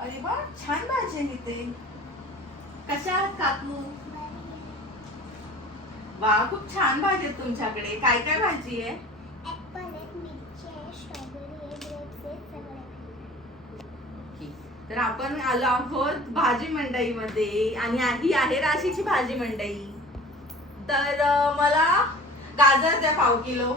अरे वा छान भाजी आहे इथे कशा आहात काकू? वा खूप छान भाजी आहेत तुमच्याकडे. काय काय भाजी आहे? आहे आहे आहे. तर आपण आलो आहोत भाजी मंडईमध्ये आणि ही आहे राशीची भाजी मंडई. तर मला गाजर द्या पाव किलो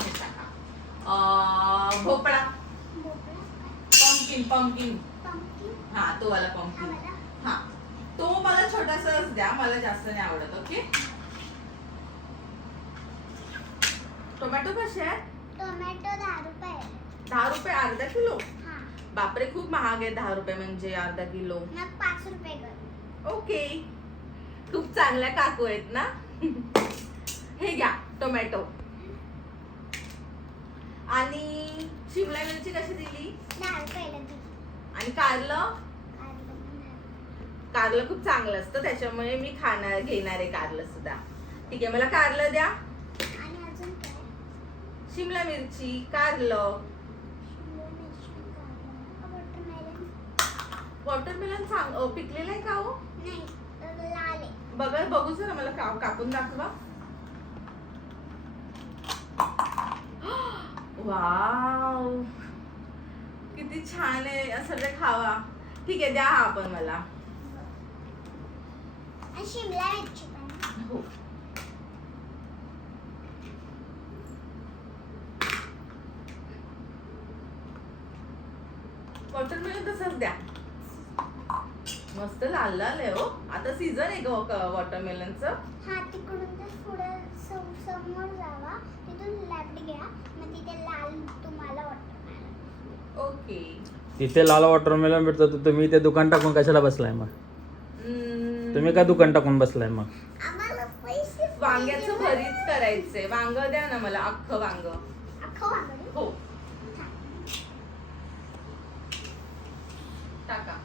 हे टाका. अं, भोपळा भोपळा पंकिन हा तो वाला पंकिन मला? हा. तो मला छोटासाच द्या मला जास्त नाही आवडत ओके? टोमॅटो कसे आहेत? टोमॅटो दहा रुपये. दहा रुपये अर्धा किलो? हा. बापरे खूप महाग आहे दहा रुपये म्हणजे अर्धा किलो. मग पाच रुपये कर. ओके. खूप चांगल्या काकू आहेत ना? हे घ्या टोमॅटो आणि शिमला मिरची कशी दिली? दहा रुपयाला दिली आणि कारलं? कारलं खूप चांगलं असतं त्याच्यामुळे मी खाणार घेणार आहे कारलं सुद्धा. ठीक आहे मला कारलं द्या. शिमला मिरची कारलं. वॉटरमेलन सांग पिकलेलं आहे का हो? बघा बघू जरा मला का कापून दाखवा. वाव! किती छान आहे असं सगळं खावा. ठीक आहे द्या हा आपण मला. शिमला मिरची पण. हो. वॉटरमेलन तसंच द्या. मस्त लाल लाल आहे हो. आता सीझन आहे का वॉटरमेलनचं. हा तिकडून तर सम- समोर जावा. तिथून लेफ्ट घ्या. मग तिथे लाल तुम्हाला वॉटरमेलन ओके. तिथे लाल वॉटरमेलन भेटतो तर तुम्ही ते दुकान टाकून कशाला बसलाय मग? तुम्ही काय दुकान टाकून बसलाय मग? आम्हाला पैसे वांग्याचं भरीत करायचंय. वांग द्या ना मला अख्खं वांग. अख्खं वांगं देऊ? हो. टाका.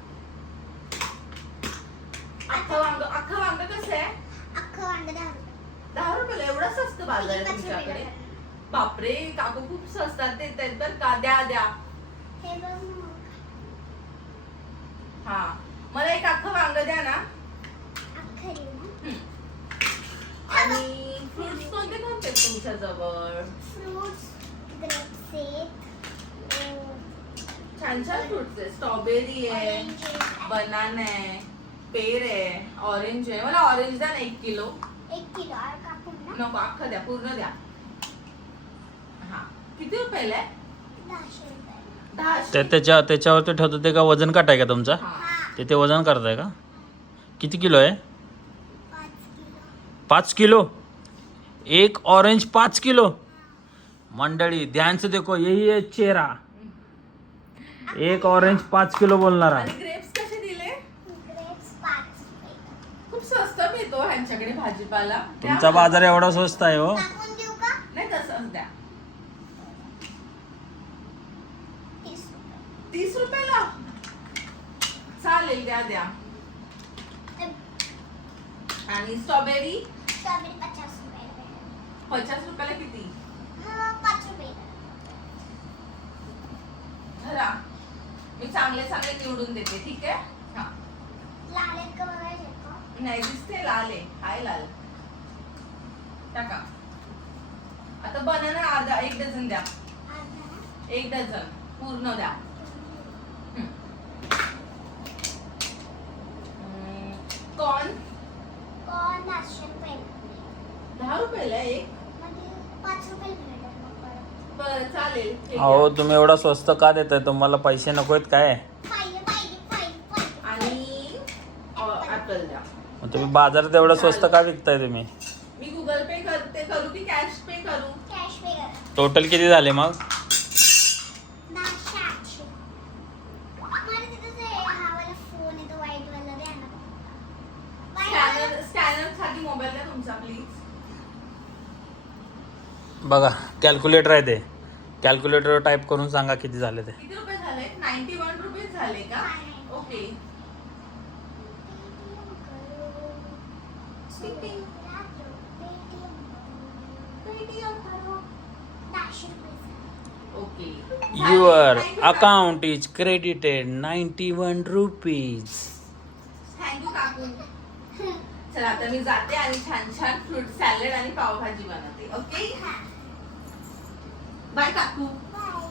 अख्खं वांग अख्खं वांग कसं आहे? अख्खं वांगं दहा रुपये. दहा रुपयाला एवढं स्वस्त बाजार आहे पाच तुमच्याकडे. बापरे काकू खूप स्वस्तात देत आहेत बरं का? द्या द्या. हे. मला एक अख्खं वांग द्या ना. आणि फ्रुट्स कोणते कोणते तुमच्या जवळ छान छान फ्रुट्स आहे स्ट्रॉबेरी आहे. बनाना आहे पेर आहे ऑरेंज आहे. मला ऑरेंज द्या ना एक किलो. एक किलो नको अख्खं द्या पूर्ण द्या. हा. किती रुपयाला आहे? रुपये दहाशे ते त्याच्या त्याच्यावरती ठेवतो ते का वजन काट आहे का तुमचा? ते ते वजन करताय का? किती किलो आहे? पाच किलो. एक ऑरेंज पाच किलो. मंडळी ध्यान से देखो यही है चेहरा. एक ऑरेंज पाच किलो बोलणारा आणि ग्रेप्स कसे दिले? ग्रेप्स पाच रुपये खूप स्वस्त मिळतो ह्यांच्याकडे भाजीपाला. तुमचा. बाजार एवढा स्वस्त आहे हो. टाकून देऊ का? नाही तसंच द्या तीस रुपये तीस रुपयाला? चालेल द्या द्या. आणि स्ट्रॉबेरी स्ट्रॉबेरी पचास रुपये. पचास रुपयाला किती? मग पाच रुपये. धरा. मी चांगले चांगले निवडून देते ठीक आहे? हा. लाल आहेत का बघायचे का? नाही दिसते लाल आहे. हाय लाल. टाका. आता बनाना अर्धा एक डझन द्या. अर्धा? एक डझन पूर्ण द्या. रुपये. दहा रुपयाला एक? म्हणजे पाच रुपये बरं चालेल. हे अहो. तुम्ही एवढा स्वस्त का देताय? तुम्हाला पैसे नको आहेत काय? पाहिजे पाहिजे पाहिजे पाहिजे. आणि ऍपल द्या. मग तुम्ही बाजारात एवढं स्वस्त का विकताय तुम्ही? मी गुगल पे करते करू की कॅश पे करू? कॅश पे करा. टोटल किती झाले मग? आधी मोबाईल द्या तुमचा प्लीज बघा कॅल्क्युलेटर आहे ते. कॅल्क्युलेटर टाइप करून सांगा किती झाले ते. किती रुपये झाले? नाईन्टी वन रुपीज झाले का? Okay your account is credited ninety one rupees चला आता मी जाते आणि छान छान फ्रूट सॅलड आणि पावभाजी बनवते. ओके बाय काकू. बाय